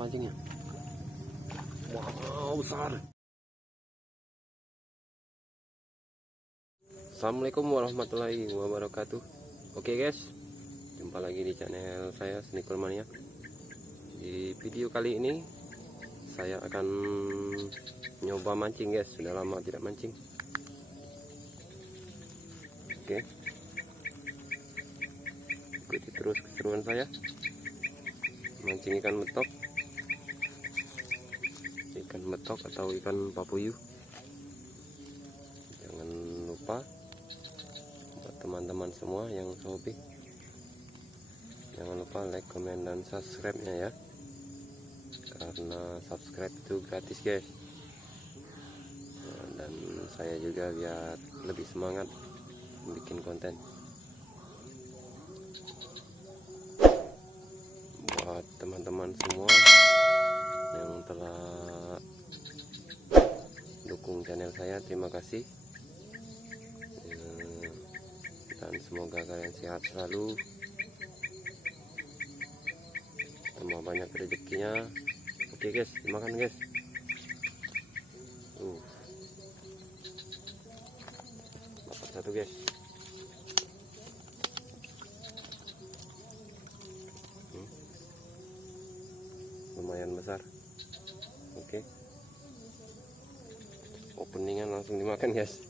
pancingnya. Wow, besar. Assalamualaikum warahmatullahi wabarakatuh. Oke guys, jumpa lagi di channel saya Sneaker Mania. Di video kali ini saya akan nyoba mancing guys. Sudah lama tidak mancing. Oke, ikuti terus keseruan saya mancing ikan metok atau ikan papuyuh. Jangan lupa buat teman-teman semua yang hobi, jangan lupa like, comment, dan subscribe nya ya, karena subscribe itu gratis guys. Dan saya juga biar lebih semangat bikin konten. Buat teman-teman semua yang telah dukung channel saya, terima kasih. Dan semoga kalian sehat selalu, tambah banyak rezekinya. Oke guys, dimakan guys. Dapat satu guys. Lumayan besar. Oke, openingan langsung dimakan guys.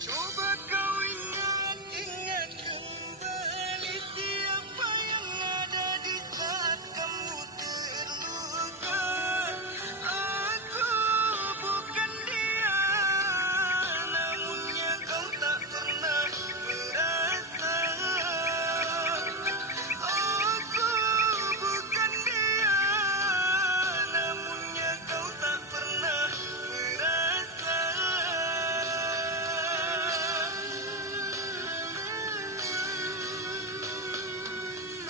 Coba kau ingat kembali siapa yang ada di saat kamu terluka. Aku bukan dia, namunnya kau tak pernah merasa. Aku bukan dia, namunnya kau tak pernah merasa.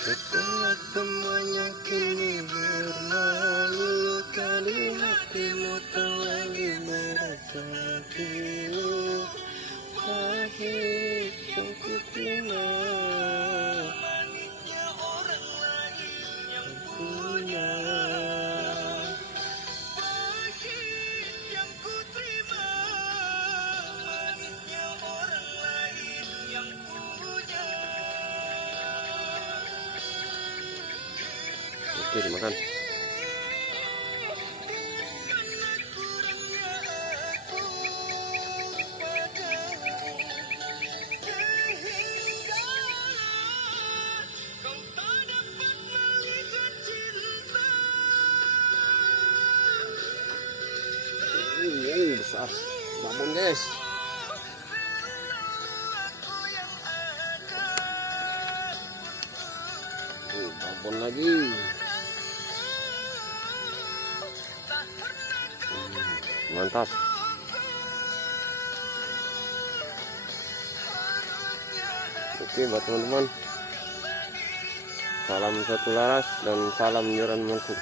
Setelah semuanya kini berlalu, kali hatimu tak lagi merasa pilu. Pahit yang ku terima, manisnya orang lain yang punya. Pahit yang ku terima, manisnya orang lain yang punya. Oke, dimakan. Besar, babon guys. Babon lagi. Mantap. Oke buat teman-teman, salam satu laras dan salam nyuran mangkuk.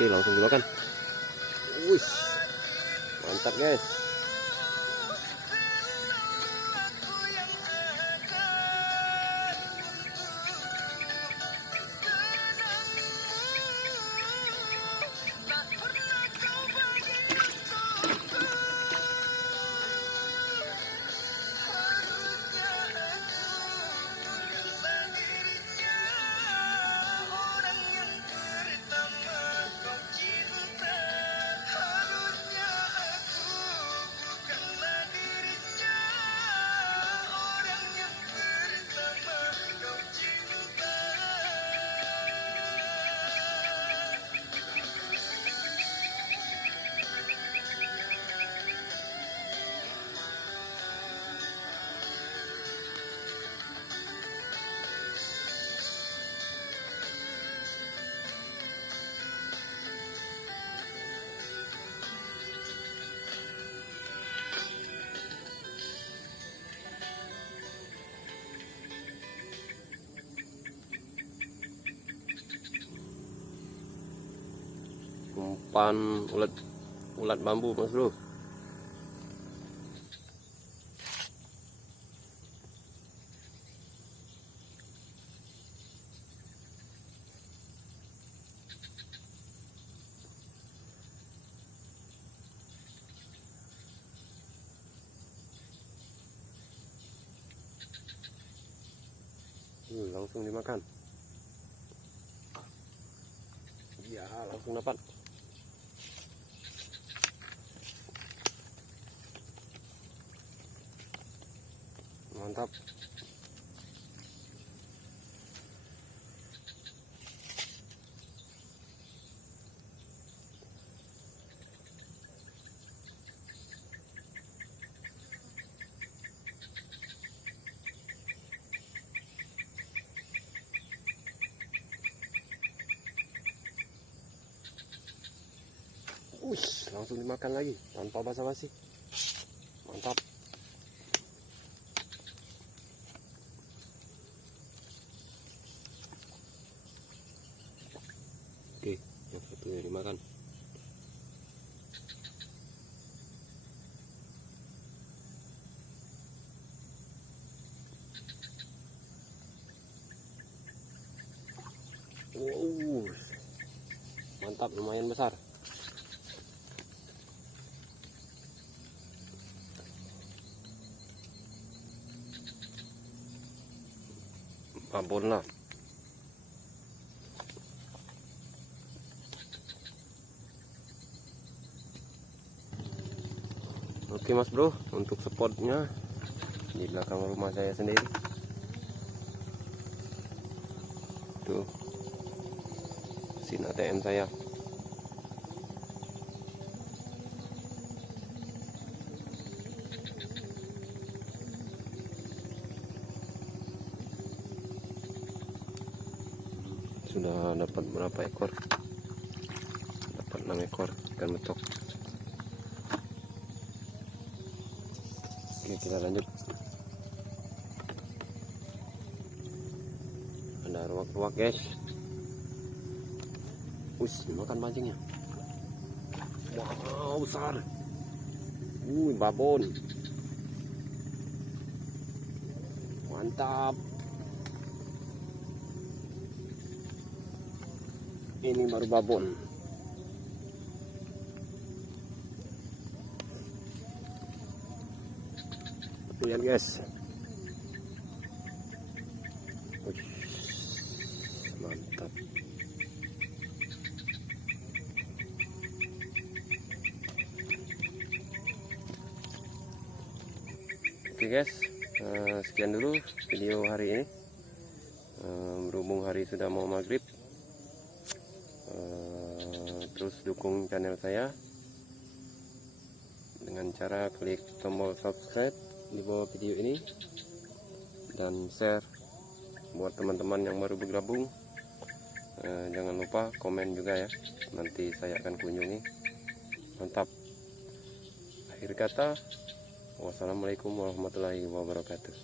Oke, langsung dimakan. Wih, mantap guys. Umpan ulat bambu Mas Bro. Langsung dimakan. Ya, langsung dapat. Mantap. Langsung dimakan lagi tanpa basa-basi. Mantap. Oke, yang satunya dimakan. Wow, mantap, lumayan besar. Babon lah. Oke Mas Bro, untuk spotnya di belakang rumah saya sendiri. Tuh, mesin ATM saya. Sudah dapat berapa ekor? Dapat 6 ekor ikan betok. Oke, kita lanjut. Ada ruak-ruak guys. Makan pancingnya. Wow, besar. Babon. Mantap. Ini baru babon. Lihat guys. Mantap. Oke guys, sekian dulu video hari ini. Berhubung hari sudah mau maghrib, terus dukung channel saya dengan cara klik tombol subscribe di bawah video ini dan share buat teman-teman yang baru bergabung. Jangan lupa komen juga ya, nanti saya akan kunjungi. Mantap. Akhir kata, wassalamualaikum warahmatullahi wabarakatuh.